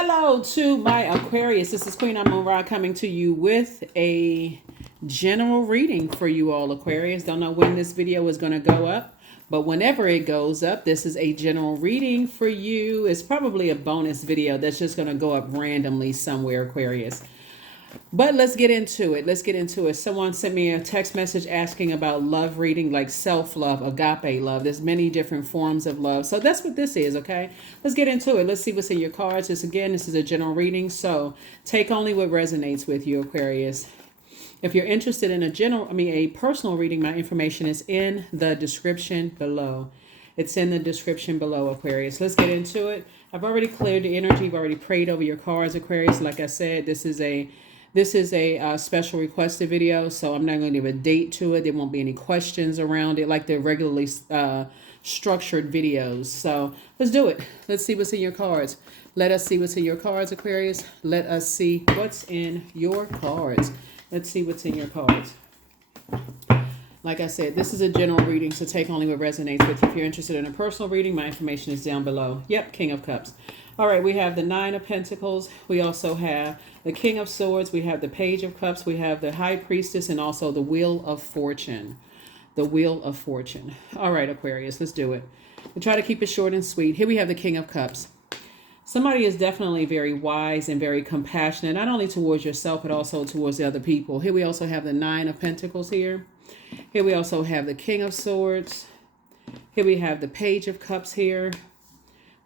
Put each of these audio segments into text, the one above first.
Hello to my Aquarius. This is Queen Amun Ra coming to you with a general reading for you all, Aquarius. Don't know when this video is going to go up, but whenever it goes up, this is a general reading for you. It's probably a bonus video that's just going to go up randomly somewhere, Aquarius. But let's get into it. Someone sent me a text message asking about love reading, like self-love, agape love. There's many different forms of love. So that's what this is, okay? Let's get into it. Let's see what's in your cards. This is a general reading. So take only what resonates with you, Aquarius. If you're interested in a personal reading, my information is in the description below. It's in the description below, Aquarius. Let's get into it. I've already cleared the energy. I've already prayed over your cards, Aquarius. Like I said, this is a special requested video, so I'm not going to give a date to it. There won't be any questions around it like the regularly structured videos. So let's do it. Let's see what's in your cards. Let us see what's in your cards, Aquarius. Let us see what's in your cards. Let's see what's in your cards. Like I said, this is a general reading, so take only what resonates with you. If you're interested in a personal reading, my information is down below. Yep, King of Cups. All right, we have the Nine of Pentacles. We also have the King of Swords. We have the Page of Cups. We have the High Priestess and also the Wheel of Fortune. The Wheel of Fortune. All right, Aquarius, let's do it. We'll try to keep it short and sweet. Here we have the King of Cups. Somebody is definitely very wise and very compassionate, not only towards yourself, but also towards the other people. Here we also have the Nine of Pentacles here. Here we also have the King of Swords. Here we have the Page of Cups here.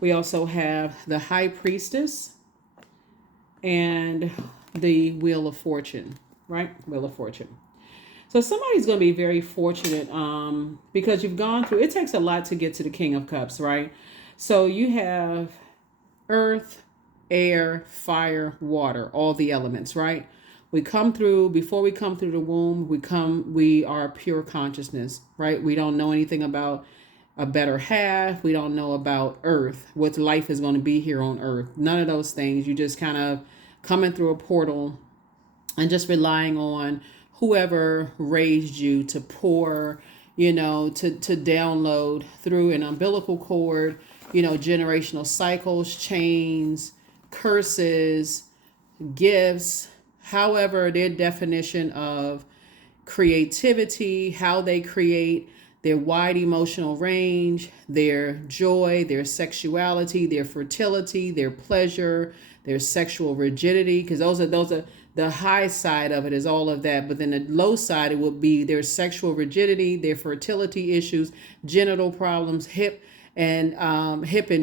We also have the High Priestess and the Wheel of Fortune, right? Wheel of Fortune. So somebody's going to be very fortunate because you've gone through, it takes a lot to get to the King of Cups, right? So you have earth, air, fire, water, all the elements, right? Before we come through the womb, we are pure consciousness, right? We don't know anything about a better half. We don't know about earth, what life is going to be here on earth. None of those things. You just kind of coming through a portal and just relying on whoever raised you to pour, to download through an umbilical cord, generational cycles, chains, curses, gifts, however their definition of creativity, how they create, their wide emotional range, their joy, their sexuality, their fertility, their pleasure, their sexual rigidity, because those are the high side of it is all of that. But then the low side, it would be their sexual rigidity, their fertility issues, genital problems, hip and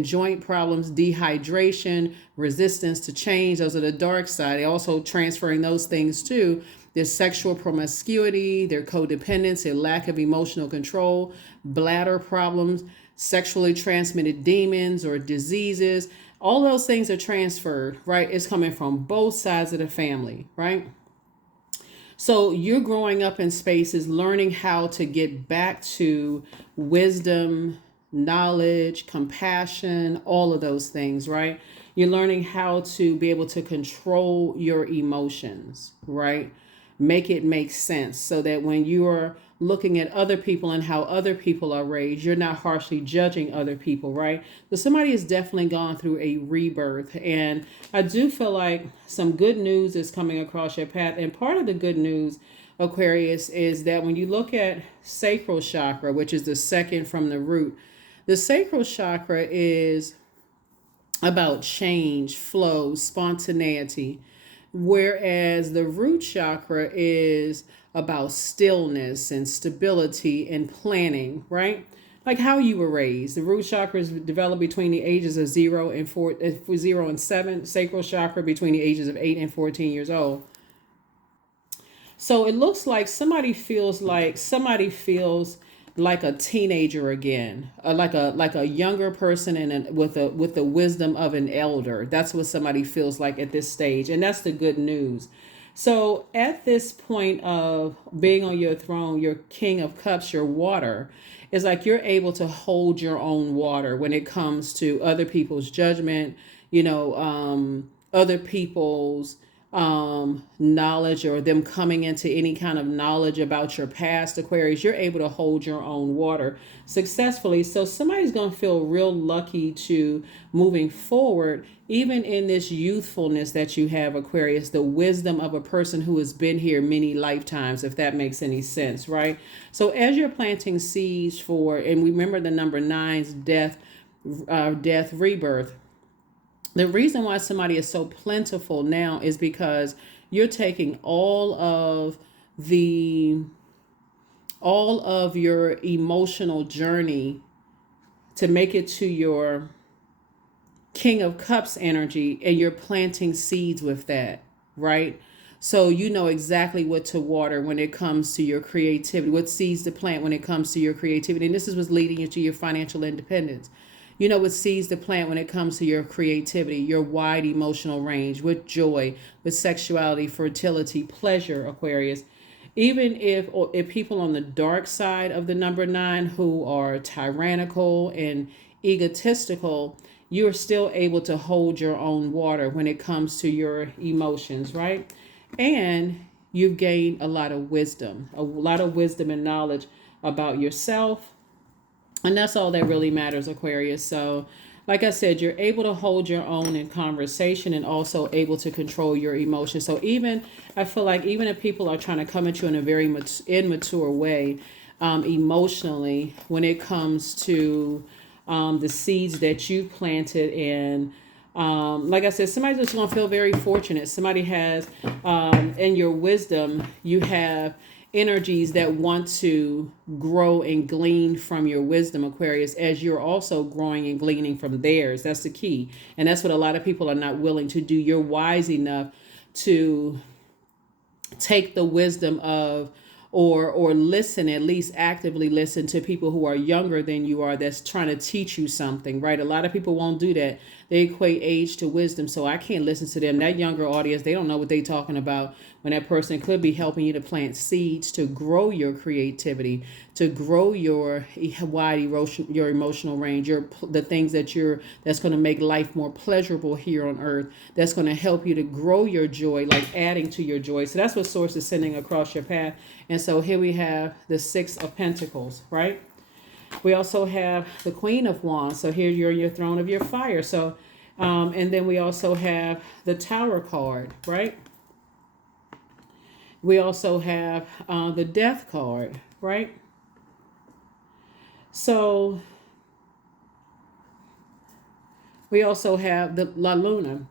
joint problems, dehydration, resistance to change. Those are the dark side. They also transferring those things too. Their sexual promiscuity, their codependence, their lack of emotional control, bladder problems, sexually transmitted demons or diseases. All those things are transferred, right? It's coming from both sides of the family, right? So you're growing up in spaces, learning how to get back to wisdom, knowledge, compassion, all of those things, right? You're learning how to be able to control your emotions, right? Make it make sense so that when you are looking at other people and how other people are raised, you're not harshly judging other people, right? So somebody has definitely gone through a rebirth. And I do feel like some good news is coming across your path. And part of the good news, Aquarius, is that when you look at sacral chakra, which is the second from the root, the sacral chakra is about change, flow, spontaneity, whereas the root chakra is about stillness and stability and planning, right? Like how you were raised. The root chakra is developed between the ages of 0 and 7. Sacral chakra between the ages of 8 and 14 years old. So it looks like somebody feels like a teenager again, like a younger person and with the wisdom of an elder. That's what somebody feels like at this stage, and that's the good news. So at this point of being on your throne, your King of Cups, your water, is like you're able to hold your own water when it comes to other people's judgment, other people's knowledge or them coming into any kind of knowledge about your past, Aquarius, you're able to hold your own water successfully. So somebody's going to feel real lucky to moving forward, even in this youthfulness that you have, Aquarius, the wisdom of a person who has been here many lifetimes, if that makes any sense, right? So as you're planting seeds for, and remember the number nine's death, rebirth. The reason why somebody is so plentiful now is because you're taking the all of your emotional journey to make it to your King of Cups energy, and you're planting seeds with that, right? So you know exactly what to water when it comes to your creativity, what seeds to plant when it comes to your creativity. And this is what's leading you to your financial independence. You know what seeds to plant when it comes to your creativity, your wide emotional range, with joy, with sexuality, fertility, pleasure, Aquarius. Even if people on the dark side of the number nine who are tyrannical and egotistical, you're still able to hold your own water when it comes to your emotions, right? And you've gained a lot of wisdom and knowledge about yourself. And that's all that really matters, Aquarius. So, like I said, you're able to hold your own in conversation and also able to control your emotions. So I feel like even if people are trying to come at you in a very immature way, emotionally, when it comes to the seeds that you planted in, like I said, somebody's just going to feel very fortunate. Somebody has, in your wisdom, you have energies that want to grow and glean from your wisdom, Aquarius, as you're also growing and gleaning from theirs. That's the key. And that's what a lot of people are not willing to do. You're wise enough to take the wisdom of or listen, at least actively listen to people who are younger than you are that's trying to teach you something, right? A lot of people won't do that. They equate age to wisdom, so I can't listen to them. That younger audience, they don't know what they're talking about, when that person could be helping you to plant seeds to grow your creativity, to grow your wide your emotional range, the things that's going to make life more pleasurable here on earth, that's going to help you to grow your joy, like adding to your joy. So that's what Source is sending across your path. And so here we have the Six of Pentacles, right? We also have the Queen of Wands. So here you're in your throne of your fire. So, and then we also have the Tower card, right? We also have the Death card, right? So we also have the La Luna.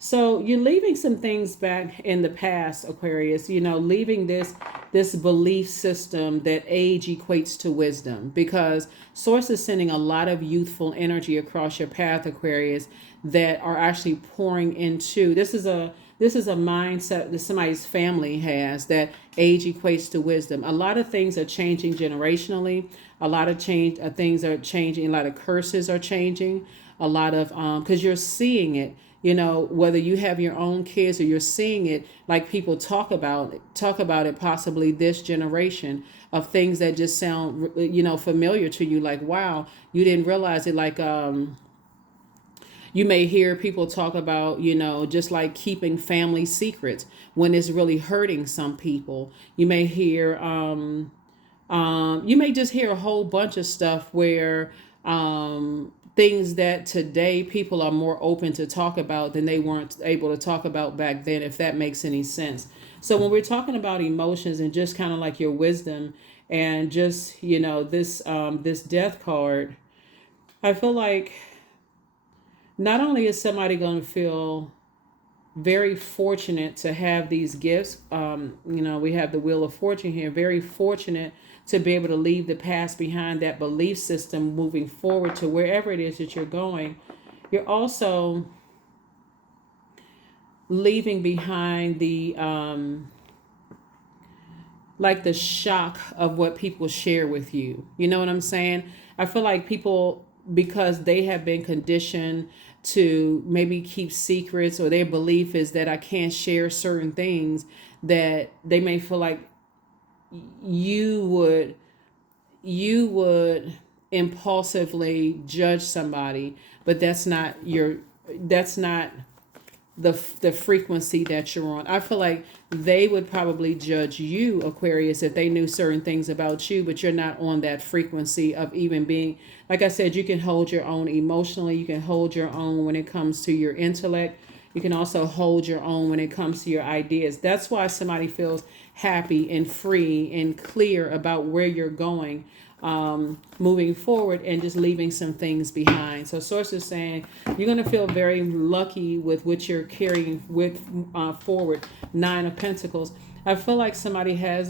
So you're leaving some things back in the past, Aquarius, leaving this belief system that age equates to wisdom, because Source is sending a lot of youthful energy across your path, Aquarius, that are actually pouring into this is a mindset that somebody's family has, that age equates to wisdom. A lot of things are changing generationally. A lot of things are changing. A lot of curses are changing. A lot of because you're seeing it. Whether you have your own kids or you're seeing it, like people talk about it, possibly this generation, of things that just sound, familiar to you. Like, wow, you didn't realize it. Like, you may hear people talk about, just like keeping family secrets when it's really hurting some people. You may hear, you may just hear a whole bunch of stuff where, things that today people are more open to talk about than they weren't able to talk about back then, if that makes any sense. So when we're talking about emotions and just kind of like your wisdom and just, this Death card, I feel like not only is somebody going to feel very fortunate to have these gifts, we have the Wheel of Fortune here, very fortunate to be able to leave the past behind, that belief system, moving forward to wherever it is that you're going. You're also leaving behind the like the shock of what people share with you. You know what I'm saying? I feel like people, because they have been conditioned to maybe keep secrets, or their belief is that I can't share certain things, that they may feel like you would impulsively judge somebody, but that's not the frequency that you're on. I feel like they would probably judge you, Aquarius, if they knew certain things about you, but you're not on that frequency of even being, like I said, you can hold your own emotionally. You can hold your own when it comes to your intellect. You can also hold your own when it comes to your ideas. That's why somebody feels happy and free and clear about where you're going, moving forward, and just leaving some things behind. So source is saying you're going to feel very lucky with what you're carrying with forward. 9 of Pentacles. I feel like somebody has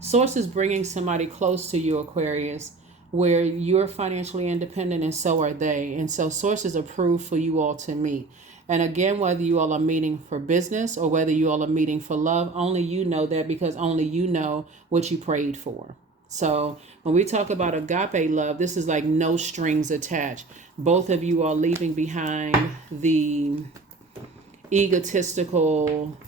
source is bringing somebody close to you, Aquarius, where you're financially independent and so are they. And so source is approved for you all to meet. And again, whether you all are meeting for business or whether you all are meeting for love, only you know that, because only you know what you prayed for. So when we talk about agape love, this is like no strings attached. Both of you are leaving behind the egotistical,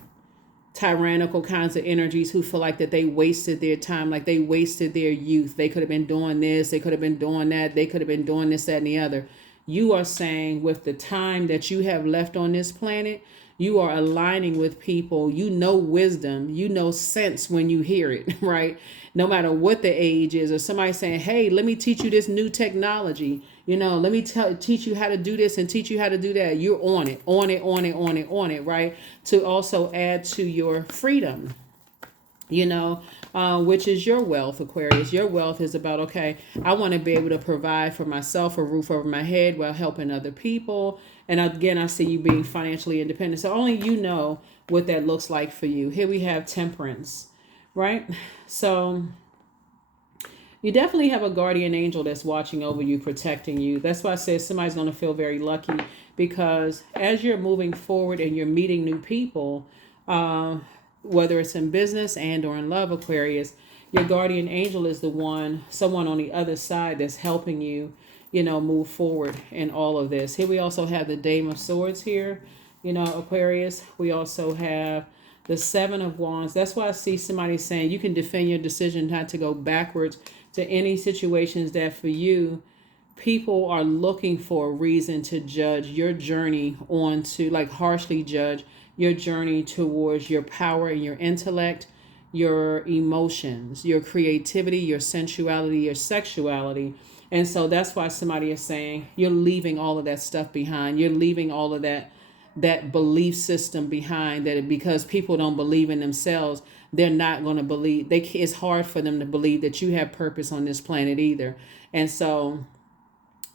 tyrannical kinds of energies who feel like that they wasted their time, like they wasted their youth. They could have been doing this, they could have been doing that, they could have been doing this, that, and the other. You are saying with the time that you have left on this planet, you are aligning with people. You know wisdom, you know sense when you hear it, right? No matter what the age is, or somebody saying, hey, let me teach you this new technology. Let me teach you how to do this and teach you how to do that. You're on it, right? To also add to your freedom, which is your wealth, Aquarius. Your wealth is about, okay, I want to be able to provide for myself a roof over my head while helping other people. And again, I see you being financially independent. So only you know what that looks like for you. Here we have Temperance, right? So you definitely have a guardian angel that's watching over you, protecting you. That's why I said somebody's going to feel very lucky, because as you're moving forward and you're meeting new people, whether it's in business and or in love, Aquarius, your guardian angel is someone on the other side that's helping you, move forward in all of this. Here we also have the Dame of Swords here, Aquarius. We also have the 7 of Wands. That's why I see somebody saying you can defend your decision not to go backwards to any situations that for you, people are looking for a reason to judge your journey harshly judge your journey towards your power and your intellect, your emotions, your creativity, your sensuality, your sexuality. And so that's why somebody is saying you're leaving all of that stuff behind. You're leaving all of that belief system behind, because people don't believe in themselves, they're not going to believe. It's hard for them to believe that you have purpose on this planet either. And so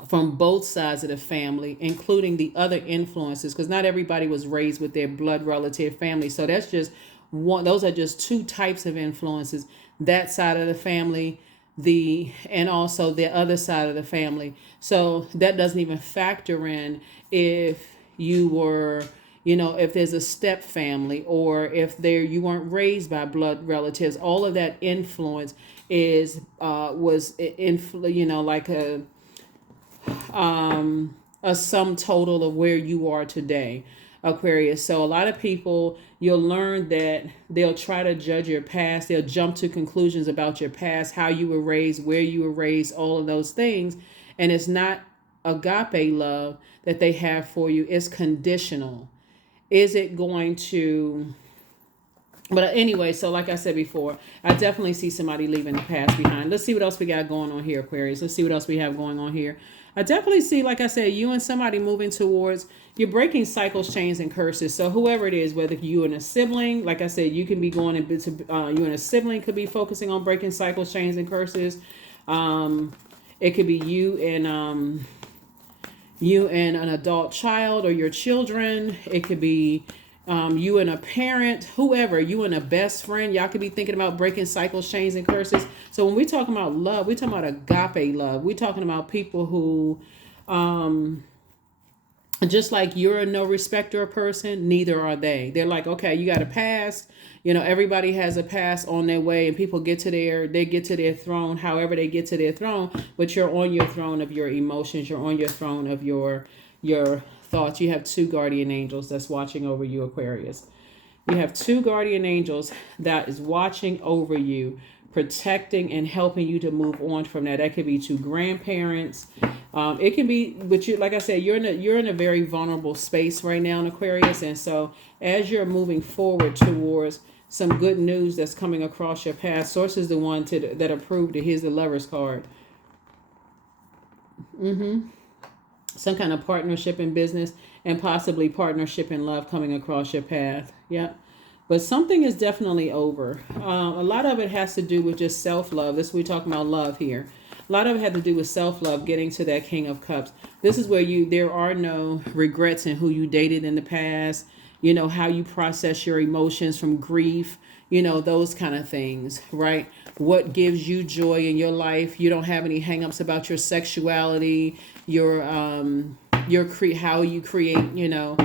from both sides of the family, including the other influences, because not everybody was raised with their blood relative family. So that's just one. Those are just 2 types of influences. That side of the family, and also the other side of the family. So that doesn't even factor in if you were, if there's a step family, or if you weren't raised by blood relatives. All of that influence like a sum total of where you are today, Aquarius. So a lot of people, you'll learn that they'll try to judge your past. They'll jump to conclusions about your past, how you were raised, where you were raised, all of those things. And it's not agape love that they have for you. It's conditional. Is it going to... But anyway, so like I said before, I definitely see somebody leaving the past behind. Let's see what else we got going on here, Aquarius. Let's see what else we have going on here. I definitely see, like I said, you and somebody moving towards, you're breaking cycles, chains, and curses. So whoever it is, whether you and a sibling, like I said, you can be going into, you and a sibling could be focusing on breaking cycles, chains, and curses. It could be you and an adult child or your children. It could be you and a parent, whoever, you and a best friend. Y'all could be thinking about breaking cycles, chains, and curses. So when we talking about love, we talking about agape love. We talking about people who, just like you're a no respecter of person, neither are they. They're like, okay, you got a past. Everybody has a past on their way, and people get to their throne, however they get to their throne. But you're on your throne of your emotions. You're on your throne of your thoughts. You have 2 guardian angels that's watching over you, Aquarius. You have 2 guardian angels that is watching over you, protecting and helping you to move on from that. That could be to grandparents. It can be, but you, like I said, you're in a very vulnerable space right now in Aquarius, and so as you're moving forward towards some good news that's coming across your path, Source is the one that approved it. Here's the Lover's card. Some kind of partnership in business and possibly partnership in love coming across your path. Yep. But something is definitely over. A lot of it has to do with just self-love. This, we're talking about love here. A lot of it had to do with self-love, getting to that King of Cups. This is where there are no regrets in who you dated in the past, you know, how you process your emotions from grief, you know, those kind of things, right? What gives you joy in your life? You don't have any hangups about your sexuality, how you create, you know,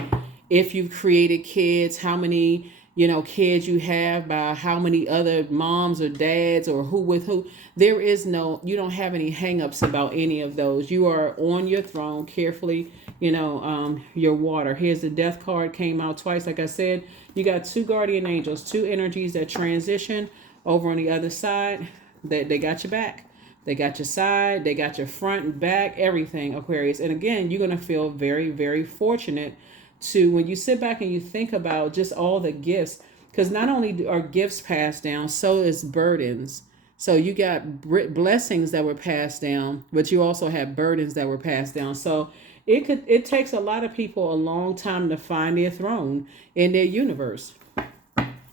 if you've created kids, how many, you know, kids you have, by how many other moms or dads or who with who. There is no, you don't have any hangups about any of those. You are on your throne carefully, you know, your water. Here's the Death card, came out twice. Like I said, you got two guardian angels, two energies that transition over on the other side. They got your back. They got your side. They got your front and back, everything, Aquarius. And again, you're going to feel very, very fortunate to, when you sit back and you think about just all the gifts, because not only are gifts passed down, so is burdens. So you got blessings that were passed down, but you also have burdens that were passed down. So it takes a lot of people a long time to find their throne in their universe,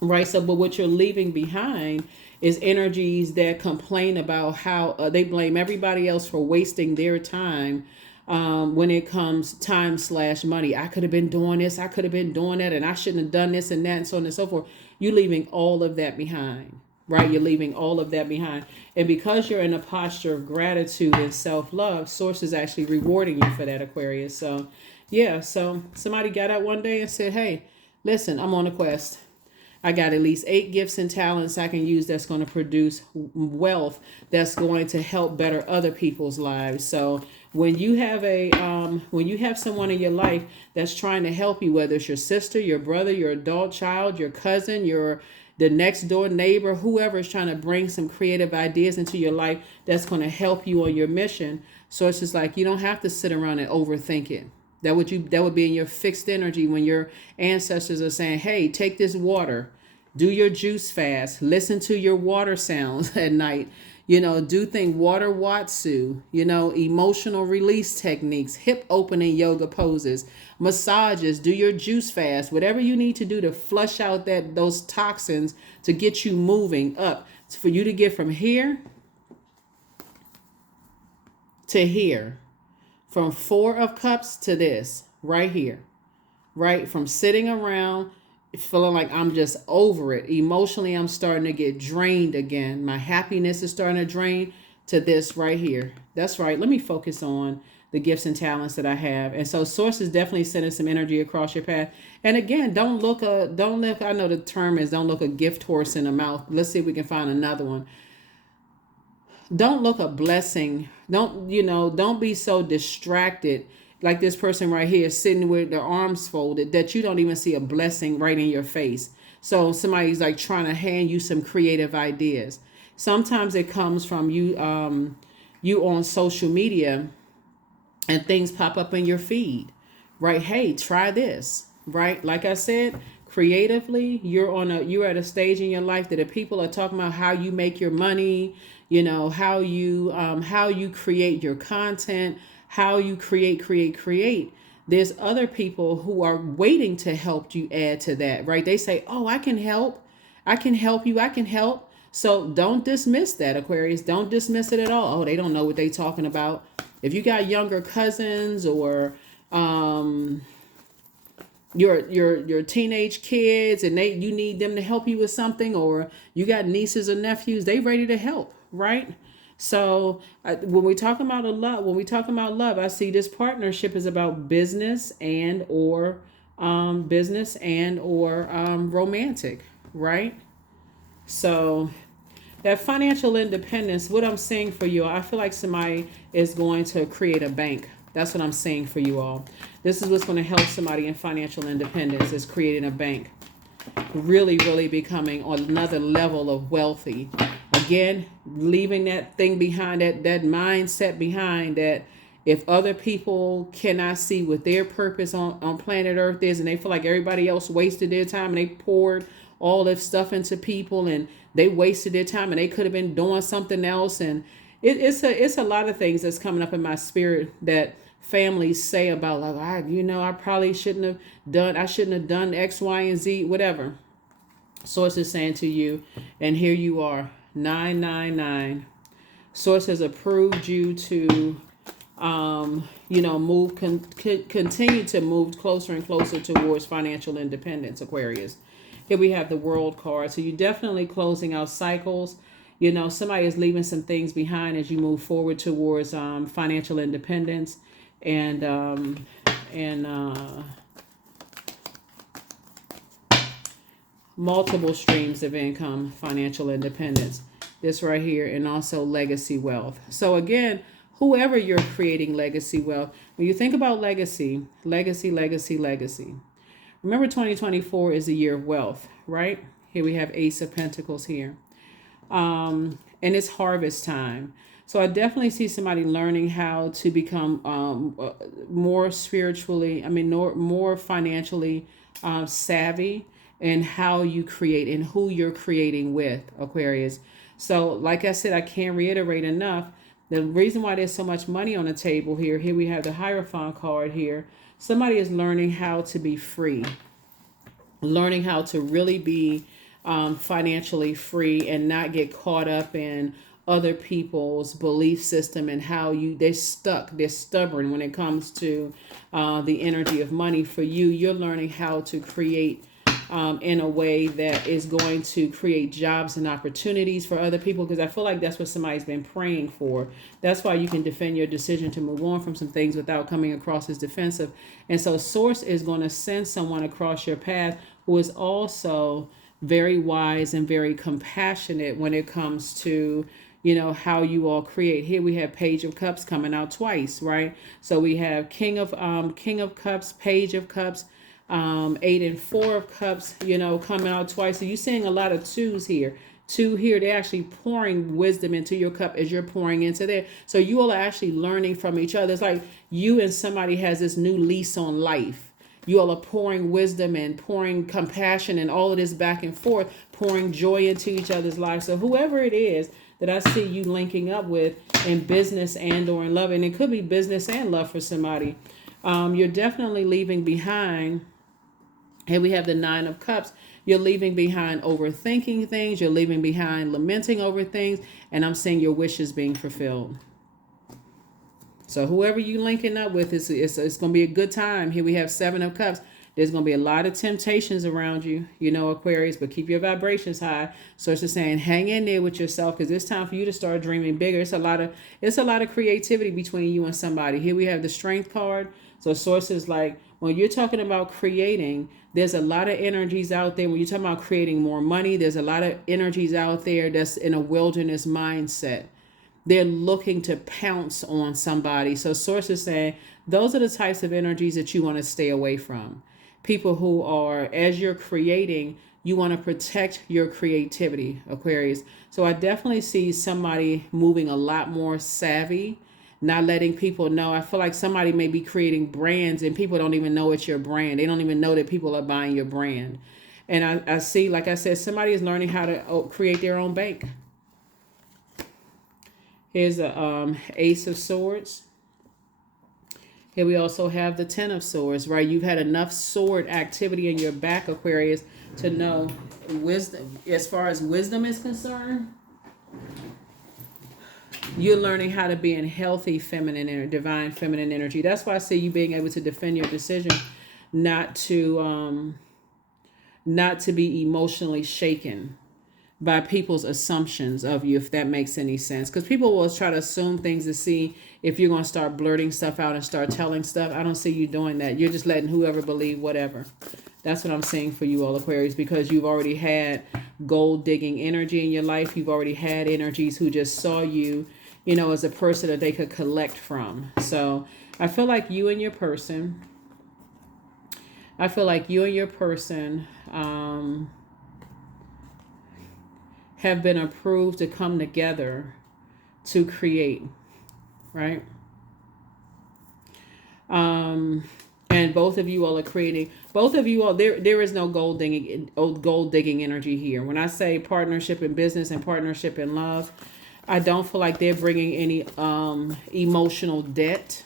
right? So, but what you're leaving behind is energies that complain about how they blame everybody else for wasting their time. When it comes time/money, I could have been doing this, I could have been doing that, and I shouldn't have done this and that, and so on and so forth. You're leaving all of that behind, right? You're leaving all of that behind. And because you're in a posture of gratitude and self-love, Source is actually rewarding you for that, Aquarius. So, yeah, so somebody got out one day and said, hey, listen, I'm on a quest. I got at least 8 gifts and talents I can use that's going to produce wealth that's going to help better other people's lives. So when you have someone in your life that's trying to help you, whether it's your sister, your brother, your adult child, your cousin, the next door neighbor, whoever is trying to bring some creative ideas into your life that's going to help you on your mission. So it's just like, you don't have to sit around and overthink it. That would be in your fixed energy when your ancestors are saying, hey, take this water, do your juice fast, listen to your water sounds at night, you know, do things, water watsu, you know, emotional release techniques, hip opening yoga poses, massages, do your juice fast, whatever you need to do to flush out those toxins to get you moving up. It's for you to get from here to here. From 4 of Cups to this right here, right? From sitting around feeling like I'm just over it. Emotionally, I'm starting to get drained again. My happiness is starting to drain, to this right here. That's right. Let me focus on the gifts and talents that I have. And so Source is definitely sending some energy across your path. And again, don't look, I know the term is don't look a gift horse in the mouth. Let's see if we can find another one. Don't look a blessing. Don't be so distracted like this person right here sitting with their arms folded that you don't even see a blessing right in your face. So somebody's like trying to hand you some creative ideas. Sometimes it comes from you on social media and things pop up in your feed, right? Hey, try this, right? Like I said, creatively, you're at a stage in your life that if people are talking about how you make your money, you know, how you create your content, how you create. There's other people who are waiting to help you add to that, right? They say, oh, I can help you, I can help. So don't dismiss that, Aquarius. Don't dismiss it at all. Oh, they don't know what they're talking about. If you got younger cousins or your teenage kids and you need them to help you with something, or you got nieces or nephews, they ready to help, right? So when we talk about love, I see this partnership is about business and or romantic, right? So that financial independence, what I'm saying for you, I feel like somebody is going to create a bank. That's what I'm saying for you all. This is what's going to help somebody in financial independence, is creating a bank. Really, really becoming on another level of wealthy. again, leaving that thing behind, that mindset behind, that if other people cannot see what their purpose on planet Earth is, and they feel like everybody else wasted their time and they poured all this stuff into people and they wasted their time and they could have been doing something else. And it's a lot of things that's coming up in my spirit that families say about, like, I probably shouldn't have done X, Y, and Z, whatever. Source is saying to you, and here you are, 999. Source has approved you to continue to move closer and closer towards financial independence, Aquarius. Here we have the World card. So you're definitely closing out cycles. Somebody is leaving some things behind as you move forward towards financial independence and multiple streams of income, financial independence. This right here, and also legacy wealth. So again, whoever you're creating legacy wealth, when you think about legacy. Remember, 2024 is a year of wealth, right? Here we have Ace of Pentacles here. And it's harvest time. So I definitely see somebody learning how to become more more financially savvy in how you create and who you're creating with, Aquarius. So like I said, I can't reiterate enough. The reason why there's so much money on the table here we have the Hierophant card here. Somebody is learning how to be free, learning how to really be financially free and not get caught up in other people's belief system and how they're stubborn when it comes to the energy of money. For you're learning how to create in a way that is going to create jobs and opportunities for other people, because I feel like that's what somebody's been praying for. That's why you can defend your decision to move on from some things without coming across as defensive. And so Source is going to send someone across your path who is also very wise and very compassionate when it comes to how you all create. Here we have Page of Cups coming out twice, right? So we have King of Cups, Page of Cups, 8 and 4 of Cups, coming out twice. So you're seeing a lot of twos here. Two here, they're actually pouring wisdom into your cup as you're pouring into there. So you all are actually learning from each other. It's like you and somebody has this new lease on life. You all are pouring wisdom and pouring compassion and all of this back and forth, pouring joy into each other's lives. So whoever it is that I see you linking up with in business and or in love, and it could be business and love for somebody, you're definitely leaving behind. Here we have the 9 of Cups. You're leaving behind overthinking things. You're leaving behind lamenting over things. And I'm seeing your wishes being fulfilled. So whoever you linking up with, it's going to be a good time. Here we have 7 of Cups. There's going to be a lot of temptations around you, Aquarius, but keep your vibrations high. So it's just saying, hang in there with yourself, because it's time for you to start dreaming bigger. It's a lot of creativity between you and somebody. Here we have the Strength card. So sources, like, when you're talking about creating, there's a lot of energies out there. When you're talking about creating more money, there's a lot of energies out there that's in a wilderness mindset. They're looking to pounce on somebody. So source is saying those are the types of energies that you want to stay away from. People who are, as you're creating, you want to protect your creativity, Aquarius. So I definitely see somebody moving a lot more savvy, not letting people know. I feel like somebody may be creating brands and people don't even know it's your brand. They don't even know that people are buying your brand. And I see, like I said, somebody is learning how to create their own bank. Here's the Ace of Swords. Here we also have the 10 of Swords, right? You've had enough sword activity in your back, Aquarius, to know wisdom. As far as wisdom is concerned, you're learning how to be in healthy feminine energy, divine feminine energy. That's why I see you being able to defend your decision not to be emotionally shaken by people's assumptions of you, if that makes any sense. Because people will try to assume things to see if you're going to start blurting stuff out and start telling stuff. I don't see you doing that. You're just letting whoever believe whatever. That's what I'm saying for you all, Aquarius, because you've already had gold digging energy in your life. You've already had energies who just saw you, as a person that they could collect from. So I feel like you and your person, have been approved to come together to create, right? And both of you all are creating, both of you all, there is no gold digging energy here. When I say partnership in business and partnership in love, I don't feel like they're bringing any emotional debt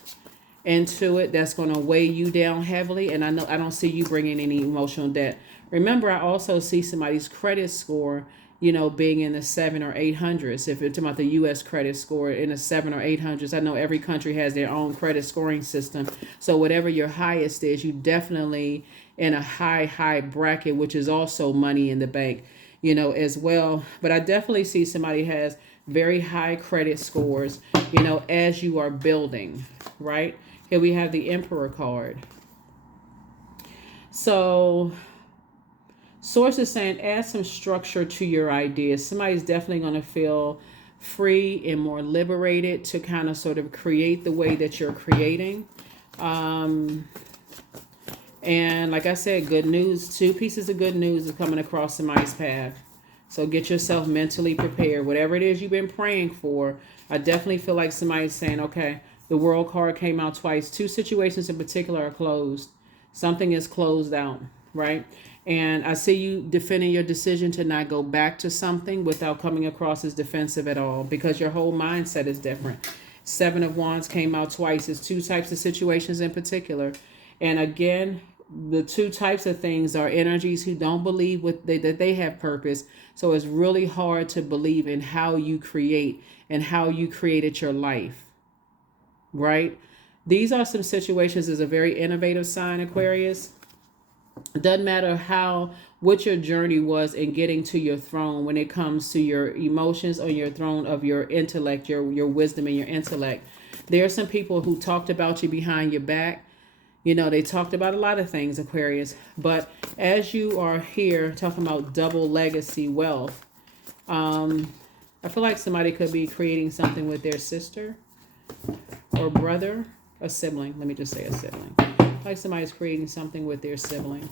into it that's going to weigh you down heavily. And I don't see you bringing any emotional debt. Remember, I also see somebody's credit score, being in the 7 or 800s. If you're talking about the U.S. credit score in the 7 or 800s, I know every country has their own credit scoring system. So whatever your highest is, you definitely in a high bracket, which is also money in the bank, as well. But I definitely see somebody has very high credit scores, as you are building, right? Here we have the Emperor card. So Source is saying add some structure to your ideas. Somebody's definitely going to feel free and more liberated to kind of sort of create the way that you're creating. And like I said, good news, 2 pieces of good news is coming across somebody's path. So get yourself mentally prepared. Whatever it is you've been praying for, I definitely feel like somebody's saying, okay, the World card came out twice. 2 situations in particular are closed. Something is closed out, right? And I see you defending your decision to not go back to something without coming across as defensive at all, because your whole mindset is different. 7 of Wands came out twice. It's 2 types of situations in particular. And again, the 2 types of things are energies who don't believe that they have purpose. So it's really hard to believe in how you create and how you created your life, right? These are some situations as a very innovative sign, Aquarius. It doesn't matter what your journey was in getting to your throne when it comes to your emotions or your throne of your intellect, your wisdom and your intellect. There are some people who talked about you behind your back. They talked about a lot of things, Aquarius. But as you are here talking about double legacy wealth, I feel like somebody could be creating something with their sister or brother, a sibling. Let me just say a sibling. Like somebody's creating something with their sibling.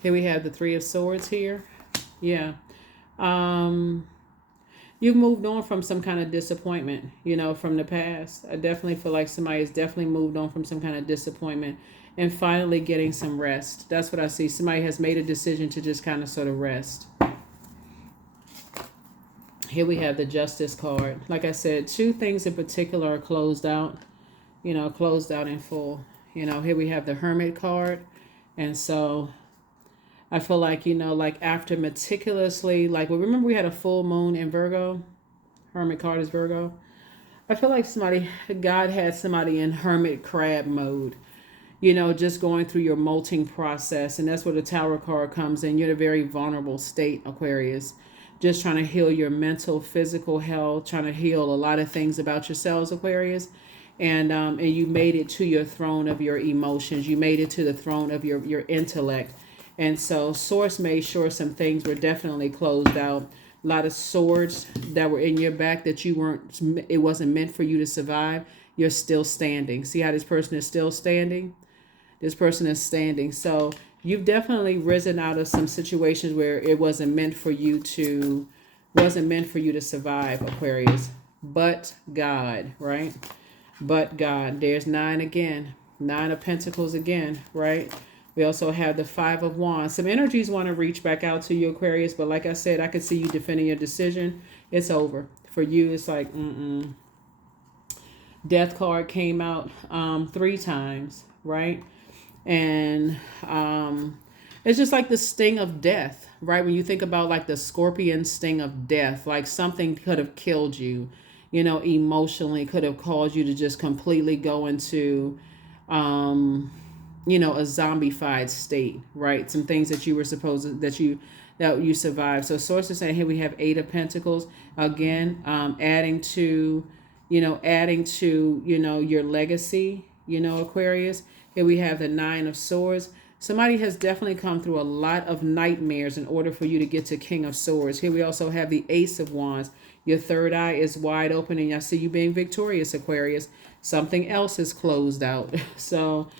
Here we have the 3 of Swords here. Yeah. You've moved on from some kind of disappointment, from the past. I definitely feel like somebody has definitely moved on from some kind of disappointment and finally getting some rest. That's what I see. Somebody has made a decision to just kind of sort of rest. Here we have the Justice card. Like I said, 2 things in particular are closed out, closed out in full. Here we have the Hermit card. And so I feel like, like after meticulously, remember we had a full moon in Virgo? Hermit card is Virgo. I feel like God had somebody in hermit crab mode, just going through your molting process. And that's where the Tower card comes in. You're in a very vulnerable state, Aquarius. Just trying to heal your mental, physical health, trying to heal a lot of things about yourselves, Aquarius. And you made it to your throne of your emotions. You made it to the throne of your intellect. And so Source made sure some things were definitely closed out. A lot of swords that were in your back that it wasn't meant for you to survive. You're still standing. See how this person is still standing? This person is standing. So you've definitely risen out of some situations where it wasn't meant for you to survive, Aquarius. But God, right? But God. There's 9 again. 9 of Pentacles again, right? We also have the 5 of Wands. Some energies want to reach back out to you, Aquarius. But like I said, I could see you defending your decision. It's over. For you, it's like, Death card came out 3 times, right? And it's just like the sting of death, right? When you think about like the scorpion sting of death, like something could have killed you, emotionally, could have caused you to just completely go into a zombified state, right? Some things that you were that you survived. So Source is saying here we have 8 of Pentacles again, adding to your legacy, Aquarius. Here we have the 9 of Swords. Somebody has definitely come through a lot of nightmares in order for you to get to King of Swords. Here we also have the Ace of Wands. Your third eye is wide open and I see you being victorious, Aquarius. Something else is closed out. So,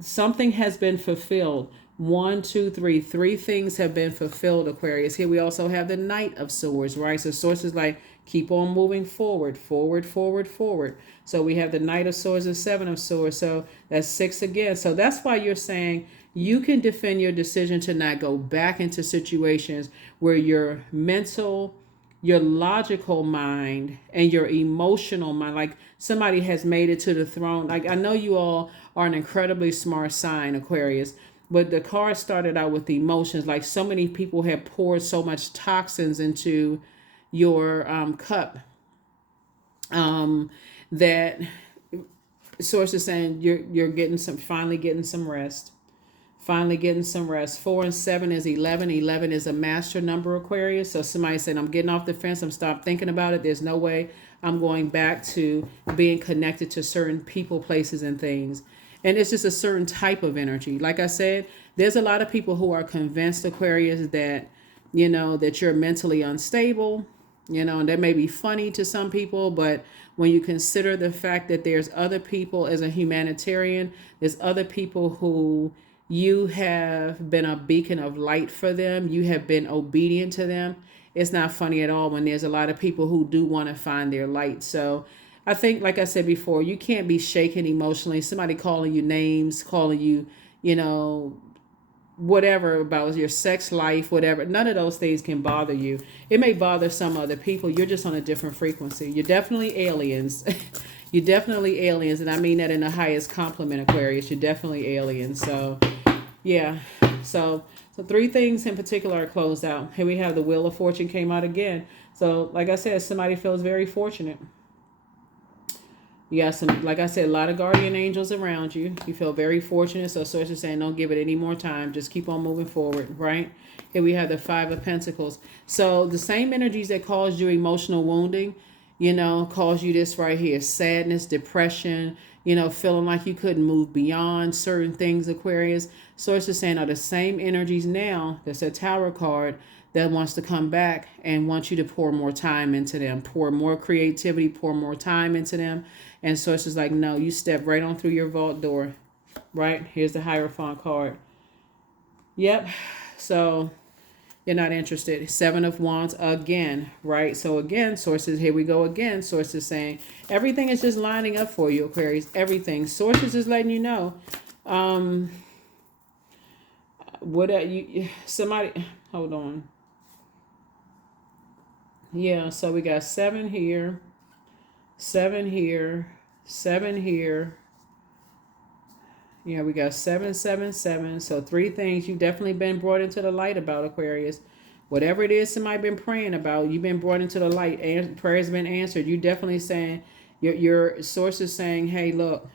something has been fulfilled. One, two, three. Three things have been fulfilled, Aquarius. Here we also have the Knight of Swords, right? So Swords is like, keep on moving forward, forward, forward, forward. So we have the Knight of Swords and Seven of Swords. So that's six again. So that's why you're saying you can defend your decision to not go back into situations where your mental, your logical mind and your emotional mind, like somebody has made it to the throne. Like, I know you all are an incredibly smart sign, Aquarius, but the card started out with the emotions. Like, so many people have poured so much toxins into your cup, that source is saying you're getting some, finally getting some rest. Finally getting some rest. 4 and 7 is 11. 11 is a master number, Aquarius. So somebody said, I'm getting off the fence. I'm stopped thinking about it. There's no way I'm going back to being connected to certain people, places, and things. And it's just a certain type of energy. Like I said, there's a lot of people who are convinced, Aquarius, that, that you're mentally unstable, and that may be funny to some people, but when you consider the fact that there's other people, as a humanitarian, there's other people who you have been a beacon of light for them. You have been obedient to them. It's not funny at all when there's a lot of people who do want to find their light. So I think, like I said before, you can't be shaken emotionally. Somebody calling you names, calling you, whatever about your sex life, whatever. None of those things can bother you. It may bother some other people. You're just on a different frequency. You're definitely aliens. You're definitely aliens. And I mean that in the highest compliment, Aquarius. You're definitely aliens. So, yeah. So three things in particular are closed out. Here we have the Wheel of Fortune came out again. So, like I said, somebody feels very fortunate. You got some, like I said, a lot of guardian angels around you. You feel very fortunate. So Source is saying, don't give it any more time. Just keep on moving forward, right? Here we have the Five of Pentacles. So the same energies that caused you emotional wounding, cause you this right here: sadness, depression, feeling like you couldn't move beyond certain things, Aquarius. Source is saying are the same energies now. That's a Tower card that wants to come back and wants you to pour more time into them, pour more creativity, pour more time into them. And Source is like, no, you step right on through your vault door, right? Here's the Hierophant card. Yep. So you're not interested. Seven of Wands again, right? So again, Sources, here we go again. Sources saying everything is just lining up for you, Aquarius. Everything. Sources is letting you know. Somebody, hold on. Yeah, so we got 7 here, 7 here, 7 here. Yeah, we got 7, 7, 7. So 3 things you've definitely been brought into the light about, Aquarius. Whatever it is somebody been praying about, you've been brought into the light. And prayers been answered. You definitely saying, your source is saying, hey, look,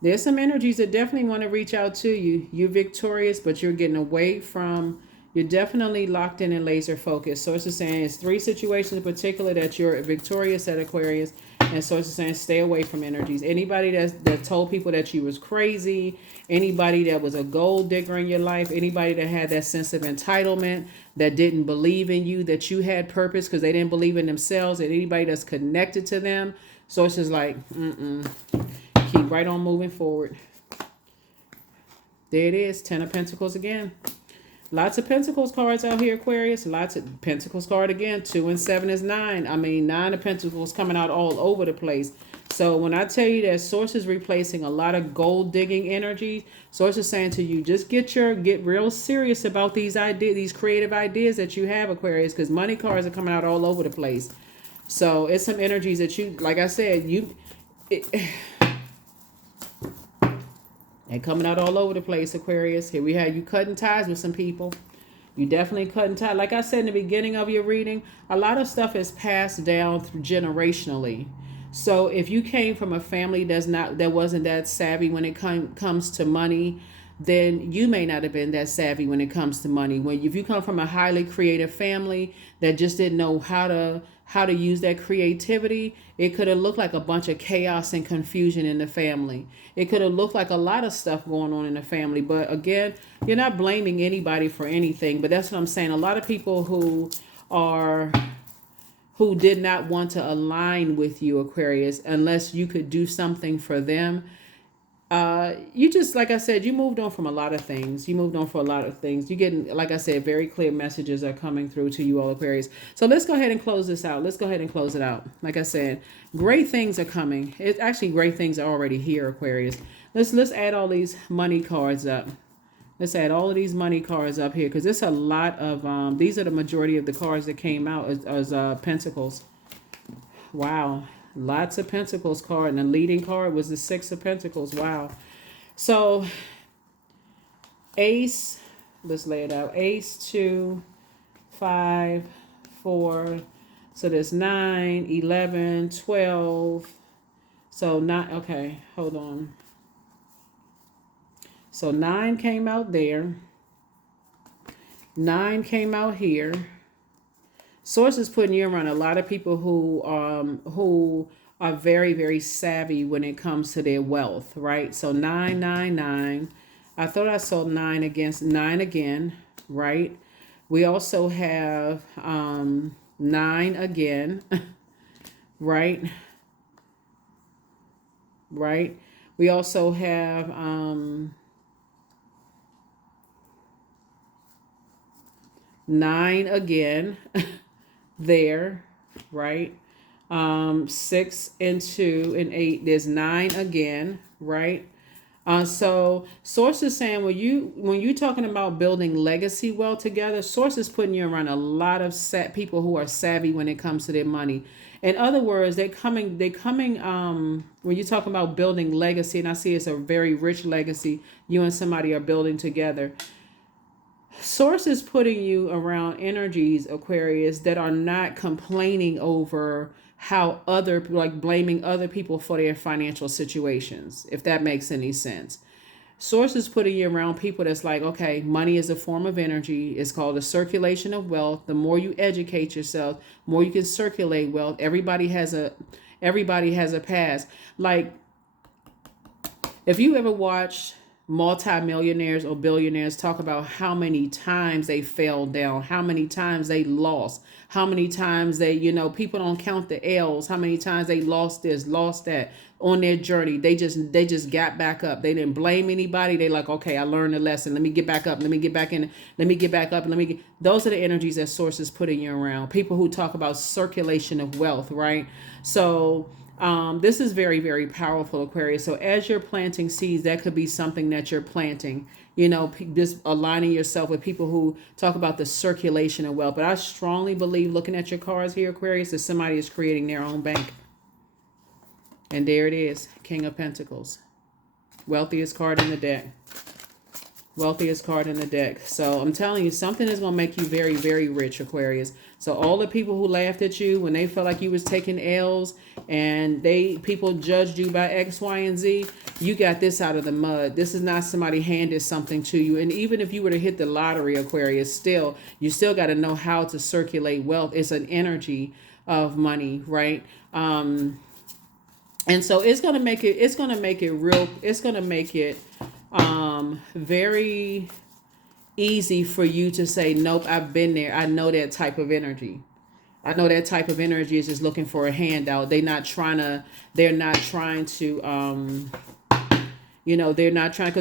there's some energies that definitely want to reach out to you. You're victorious, but you're getting away from, you're definitely locked in and laser focused. Source is saying it's 3 situations in particular that you're victorious at, Aquarius. And Source is saying stay away from energies. Anybody that told people that you was crazy, anybody that was a gold digger in your life, anybody that had that sense of entitlement, that didn't believe in you, that you had purpose because they didn't believe in themselves, and anybody that's connected to them, Source is like, keep right on moving forward. There it is, 10 of Pentacles again. Lots of Pentacles cards out here, Aquarius. Lots of Pentacles card again. 2 and 7 is 9. I mean, 9 of Pentacles coming out all over the place. So when I tell you that Source is replacing a lot of gold digging energy, Source is saying to you, just get real serious about these ideas, these creative ideas that you have, Aquarius, because money cards are coming out all over the place. So it's some energies that you, like I said, and coming out all over the place, Aquarius. Here we have you cutting ties with some people. You definitely cutting ties. Like I said in the beginning of your reading, a lot of stuff is passed down through generationally. So if you came from a family that wasn't that savvy when it comes to money, then you may not have been that savvy when it comes to money. If you come from a highly creative family that just didn't know how to use that creativity, it could have looked like a bunch of chaos and confusion in the family. It could have looked like a lot of stuff going on in the family. But again, you're not blaming anybody for anything. But that's what I'm saying. A lot of people who did not want to align with you, Aquarius, unless you could do something for them. You just, like I said, you moved on from a lot of things. You moved on for a lot of things. You getting, like I said, very clear messages are coming through to you all, Aquarius. So let's go ahead and close this out. Let's go ahead and close it out. Like I said, great things are coming. It actually, great things are already here, Aquarius. Let's add all these money cards up. Let's add all of these money cards up here, because it's a lot of these are the majority of the cards that came out as Pentacles. Wow. Lots of Pentacles card, and the leading card was the Six of Pentacles. Wow. So Ace, let's lay it out. Ace, 2, 5, 4. So there's 9, 11, 12. So not, okay, hold on. So 9 came out there. 9 came out here. Source is putting you around a lot of people who are very, very savvy when it comes to their wealth, right? So 999. I thought I saw 9 against 9 again, right? We also have 9 again, right? Right. We also have 9 again. There, right? 6 and 2 and 8. There's 9 again, right? So Source is saying when you talking about building legacy wealth together, Source is putting you around a lot of people who are savvy when it comes to their money. In other words, they're coming when you're talking about building legacy, and I see it's a very rich legacy you and somebody are building together. Source is putting you around energies, Aquarius, that are not complaining over how blaming other people for their financial situations, if that makes any sense. Source is putting you around people that's like, okay, money is a form of energy. It's called the circulation of wealth. The more you educate yourself, more you can circulate wealth. Everybody has a past. Like, if you ever watched multimillionaires or billionaires talk about how many times they fell down, how many times they lost, how many times they, people don't count the L's, how many times they lost this, lost that on their journey. They just got back up. They didn't blame anybody. They like, okay, I learned a lesson. Let me get back up. Let me get back in. Let me get back up. Those are the energies that Source is putting you around. People who talk about circulation of wealth, right? So this is very, very powerful, Aquarius. So as you're planting seeds, that could be something that you're planting, just aligning yourself with people who talk about the circulation of wealth. But I strongly believe, looking at your cards here, Aquarius, that somebody is creating their own bank. And there it is, King of Pentacles. Wealthiest card in the deck. Wealthiest card in the deck. So I'm telling you, something is going to make you very, very rich, Aquarius. So all the people who laughed at you when they felt like you was taking L's and people judged you by X, Y, and Z, you got this out of the mud. This is not somebody handed something to you. And even if you were to hit the lottery, Aquarius, you still got to know how to circulate wealth. It's an energy of money, right? And so it's going to make it very easy for you to say, nope, I've been there. I know that type of energy. I know that type of energy is just looking for a handout. They're not trying to, because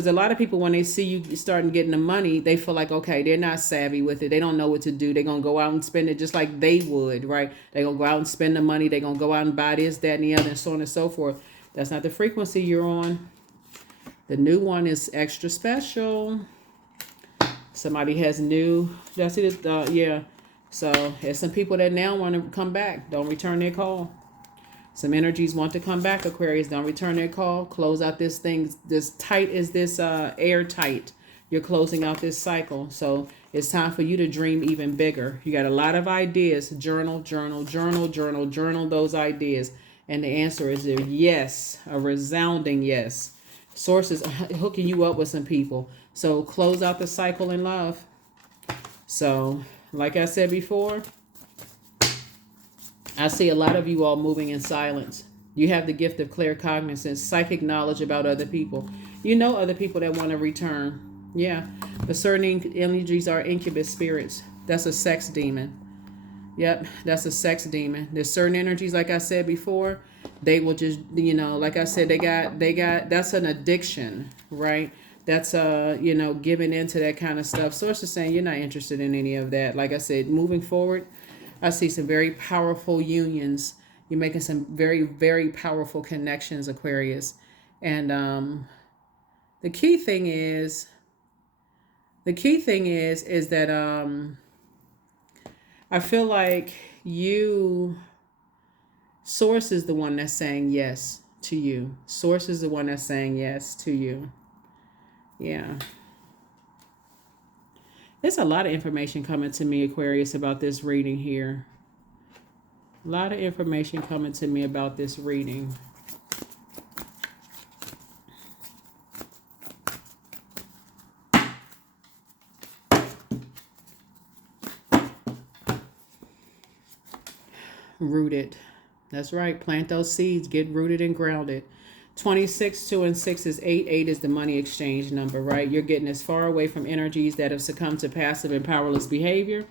a lot of people, when they see you starting getting the money, they feel like, okay, they're not savvy with it. They don't know what to do. They're going to go out and spend it just like they would, right? They're going to go out and spend the money. They're going to go out and buy this, that, and the other, and so on and so forth. That's not the frequency you're on. The new one is extra special. Somebody has new, that's it. Yeah. So there's some people that now want to come back. Don't return their call. Some energies want to come back, Aquarius. Don't return their call. Close out this thing. This tight is this airtight. You're closing out this cycle. So it's time for you to dream even bigger. You got a lot of ideas. Journal those ideas. And the answer is a yes, a resounding yes. Source is hooking you up with some people. So close out the cycle in love. So like I said before, I see a lot of you all moving in silence. You have the gift of clear cognizance, psychic knowledge about other people. You know other people that want to return. Yeah. But certain energies are incubus spirits. That's a sex demon. Yep, that's a sex demon. There's certain energies, like I said before, They will just, you know, like I said, they got that's an addiction, right? That's giving into that kind of stuff. Source is saying you're not interested in any of that. Like I said, moving forward, I see some very powerful unions. You're making some very, very powerful connections, Aquarius. And the key thing is is that I feel like you Source is the one that's saying yes to you. Source is the one that's saying yes to you. Yeah. There's a lot of information coming to me, Aquarius, about this reading here. A lot of information coming to me about this reading. Rooted. That's right. Plant those seeds. Get rooted and grounded. 26, 2 and 6 is 8. 8 is the money exchange number, right? You're getting as far away from energies that have succumbed to passive and powerless behavior,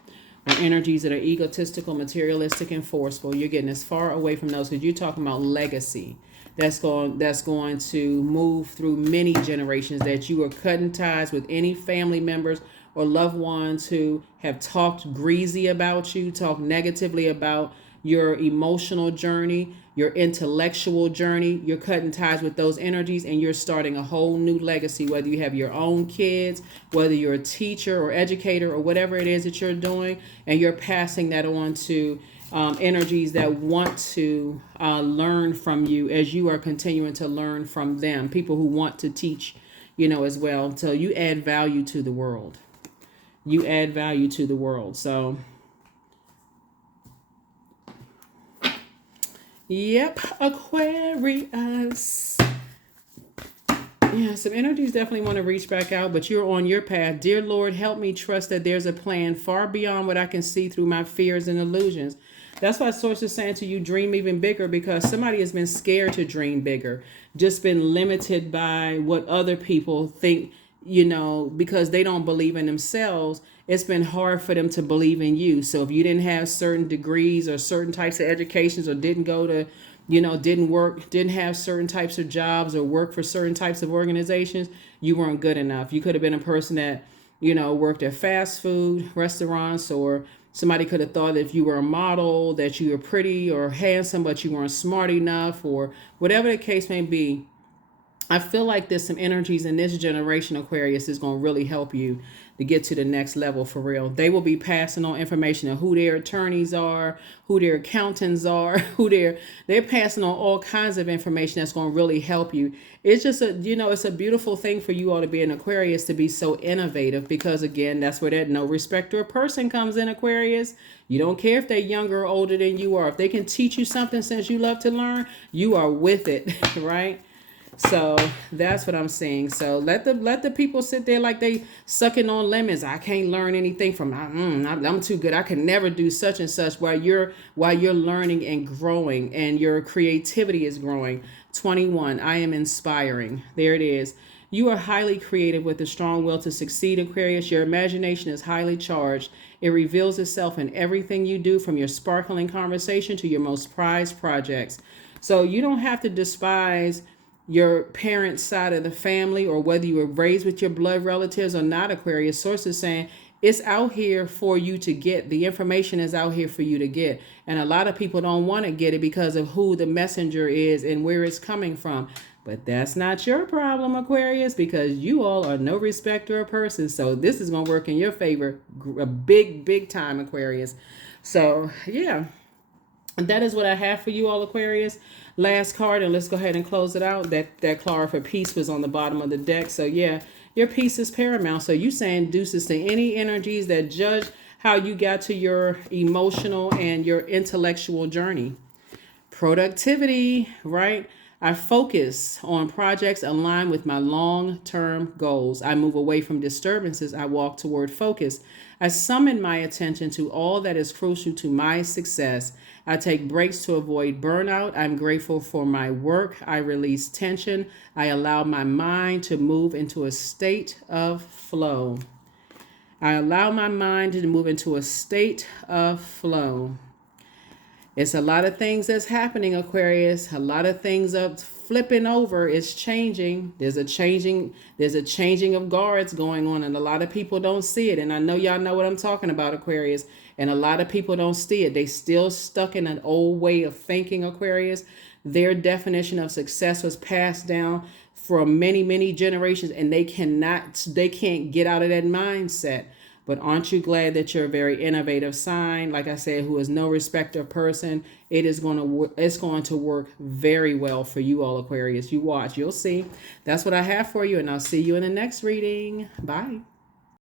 or energies that are egotistical, materialistic, and forceful. You're getting as far away from those because you're talking about legacy. That's going to move through many generations, that you are cutting ties with any family members or loved ones who have talked greasy about you, talked negatively about your emotional journey, your intellectual journey. You're cutting ties with those energies and you're starting a whole new legacy, whether you have your own kids, whether you're a teacher or educator or whatever it is that you're doing, and you're passing that on to energies that want to learn from you as you are continuing to learn from them, people who want to teach, as well. So you add value to the world. You add value to the world. So yep, Aquarius. Yeah, some energies definitely want to reach back out, but you're on your path. Dear Lord, help me trust that there's a plan far beyond what I can see through my fears and illusions. That's why Source is saying to you, dream even bigger, because somebody has been scared to dream bigger, just been limited by what other people think, because they don't believe in themselves. It's been hard for them to believe in you. So if you didn't have certain degrees or certain types of educations, or didn't go to, didn't have certain types of jobs or work for certain types of organizations, you weren't good enough. You could have been a person that, worked at fast food restaurants, or somebody could have thought that if you were a model, that you were pretty or handsome, but you weren't smart enough, or whatever the case may be. I feel like there's some energies in this generation, Aquarius, is going to really help you to get to the next level for real. They will be passing on information of who their attorneys are, who their accountants are, they're passing on all kinds of information that's going to really help you. It's just it's a beautiful thing for you all to be an Aquarius, to be so innovative, because again, that's where that no respecter of person comes in, Aquarius. You don't care if they're younger or older than you are. If they can teach you something, since you love to learn, you are with it, right? So that's what I'm saying. So let the people sit there like they sucking on lemons. I can't learn anything from I'm too good. I can never do such and such, while you're learning and growing, and your creativity is growing. 21. I am inspiring. There it is. You are highly creative with a strong will to succeed, Aquarius. Your imagination is highly charged. It reveals itself in everything you do, from your sparkling conversation to your most prized projects. So you don't have to despise your parents' side of the family, or whether you were raised with your blood relatives or not, Aquarius. Source is saying it's out here for you to get. The information is out here for you to get. And a lot of people don't want to get it because of who the messenger is and where it's coming from. But that's not your problem, Aquarius, because you all are no respecter of person. So this is going to work in your favor a big time, Aquarius. So yeah, that is what I have for you all, Aquarius. Last card, and let's go ahead and close it out. That card for peace was on the bottom of the deck. So yeah, your peace is paramount. So you saying deuces to any energies that judge how you got to your emotional and your intellectual journey. Productivity, right? I focus on projects aligned with my long-term goals. I move away from disturbances. I walk toward focus. I summon my attention to all that is crucial to my success. I take breaks to avoid burnout. I'm grateful for my work. I release tension. I allow my mind to move into a state of flow. I allow my mind to move into a state of flow. It's a lot of things that's happening, Aquarius. A lot of things are flipping over. It's changing. There's a changing of guards going on, and a lot of people don't see it. And I know y'all know what I'm talking about, Aquarius. And a lot of people don't see it. They still stuck in an old way of thinking, Aquarius. Their definition of success was passed down for many, many generations, and they can't get out of that mindset. But aren't you glad that you're a very innovative sign? Like I said, who is no respecter of person. It's going to work very well for you all, Aquarius. You watch, you'll see. That's what I have for you, and I'll see you in the next reading. Bye.